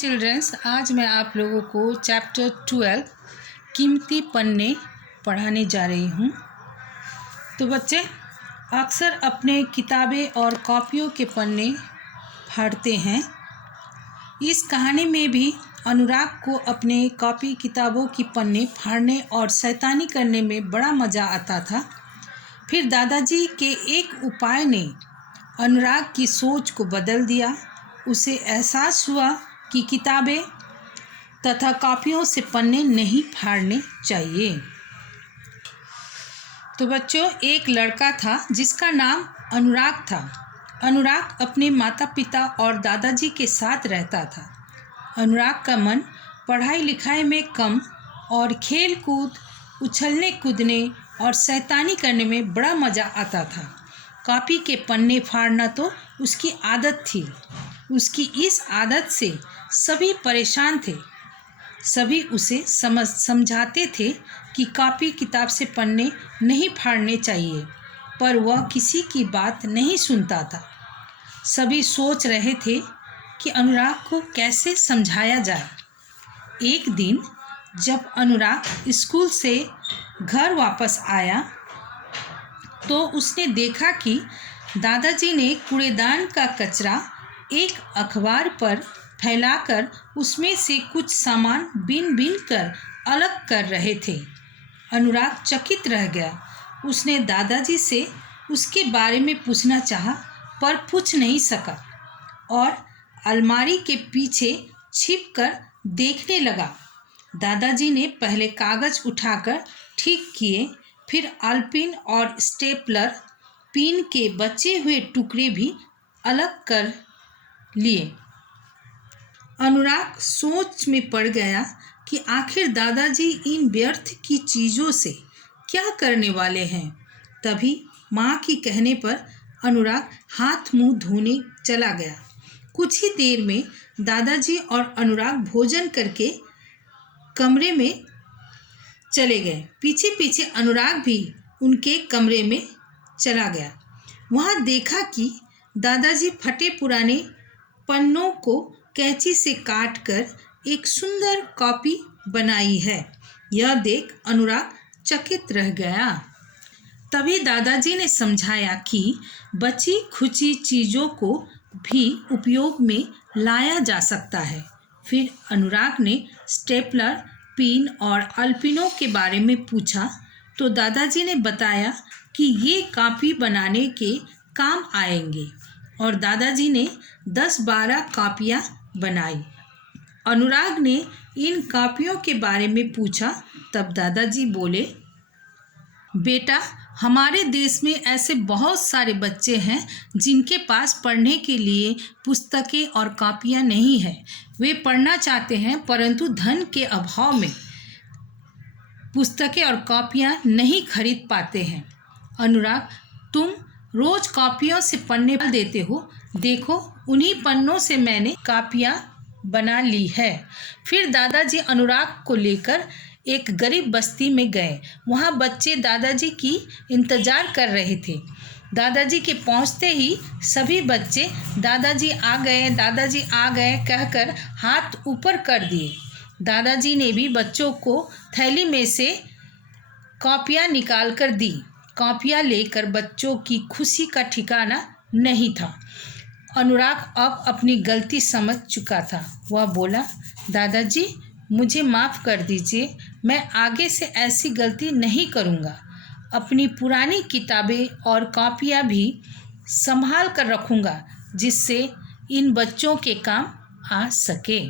Children's, आज मैं आप लोगों को चैप्टर 12 कीमती पन्ने पढ़ाने जा रही हूँ। तो बच्चे अक्सर अपने किताबें और कॉपियों के पन्ने फाड़ते हैं। इस कहानी में भी अनुराग को अपने कॉपी किताबों की पन्ने फाड़ने और शैतानी करने में बड़ा मज़ा आता था। फिर दादाजी के एक उपाय ने अनुराग की सोच को बदल दिया। उसे एहसास हुआ कि किताबें तथा कॉपियों से पन्ने नहीं फाड़ने चाहिए। तो बच्चों, एक लड़का था जिसका नाम अनुराग था। अनुराग अपने माता पिता और दादाजी के साथ रहता था। अनुराग का मन पढ़ाई लिखाई में कम और खेल कूद, उछलने कूदने और शैतानी करने में बड़ा मज़ा आता था। कॉपी के पन्ने फाड़ना तो उसकी आदत थी। उसकी इस आदत से सभी परेशान थे। सभी उसे समझाते थे कि कॉपी किताब से पन्ने नहीं फाड़ने चाहिए, पर वह किसी की बात नहीं सुनता था। सभी सोच रहे थे कि अनुराग को कैसे समझाया जाए। एक दिन जब अनुराग स्कूल से घर वापस आया तो उसने देखा कि दादाजी ने कूड़ेदान का कचरा एक अखबार पर फैलाकर उसमें से कुछ सामान बीन कर अलग कर रहे थे। अनुराग चकित रह गया। उसने दादाजी से उसके बारे में पूछना चाहा, पर पूछ नहीं सका और अलमारी के पीछे छिपकर देखने लगा। दादाजी ने पहले कागज़ उठाकर ठीक किए, फिर आलपिन और स्टेपलर पिन के बचे हुए टुकड़े भी अलग कर लिए। अनुराग सोच में पड़ गया कि आखिर दादाजी इन व्यर्थ की चीज़ों से क्या करने वाले हैं। तभी माँ के कहने पर अनुराग हाथ मुंह धोने चला गया। कुछ ही देर में दादाजी और अनुराग भोजन करके कमरे में चले गए। पीछे पीछे अनुराग भी उनके कमरे में चला गया। वहाँ देखा कि दादाजी फटे पुराने पन्नों को कैंची से काटकर एक सुंदर कॉपी बनाई है। यह देख अनुराग चकित रह गया। तभी दादाजी ने समझाया कि बची खुची चीज़ों को भी उपयोग में लाया जा सकता है। फिर अनुराग ने स्टेपलर, पिन और अलपिनों के बारे में पूछा तो दादाजी ने बताया कि ये कॉपी बनाने के काम आएंगे और दादाजी ने 10-12 कॉपियाँ बनाई। अनुराग ने इन कॉपियों के बारे में पूछा तब दादाजी बोले, बेटा, हमारे देश में ऐसे बहुत सारे बच्चे हैं जिनके पास पढ़ने के लिए पुस्तकें और कॉपियाँ नहीं हैं। वे पढ़ना चाहते हैं परंतु धन के अभाव में पुस्तकें और कॉपियाँ नहीं खरीद पाते हैं। अनुराग, तुम रोज कॉपियों से पन्ने देते हो, देखो उन्हीं पन्नों से मैंने कॉपियाँ बना ली है। फिर दादाजी अनुराग को लेकर एक गरीब बस्ती में गए। वहाँ बच्चे दादाजी की इंतज़ार कर रहे थे। दादाजी के पहुँचते ही सभी बच्चे दादाजी आ गए कहकर हाथ ऊपर कर दिए। दादाजी ने भी बच्चों को थैली में से कॉपियाँ निकाल कर दी। कॉपियाँ लेकर बच्चों की खुशी का ठिकाना नहीं था। अनुराग अब अपनी गलती समझ चुका था। वह बोला, दादाजी, मुझे माफ़ कर दीजिए, मैं आगे से ऐसी गलती नहीं करूँगा। अपनी पुरानी किताबें और कॉपियाँ भी संभाल कर रखूँगा जिससे इन बच्चों के काम आ सके।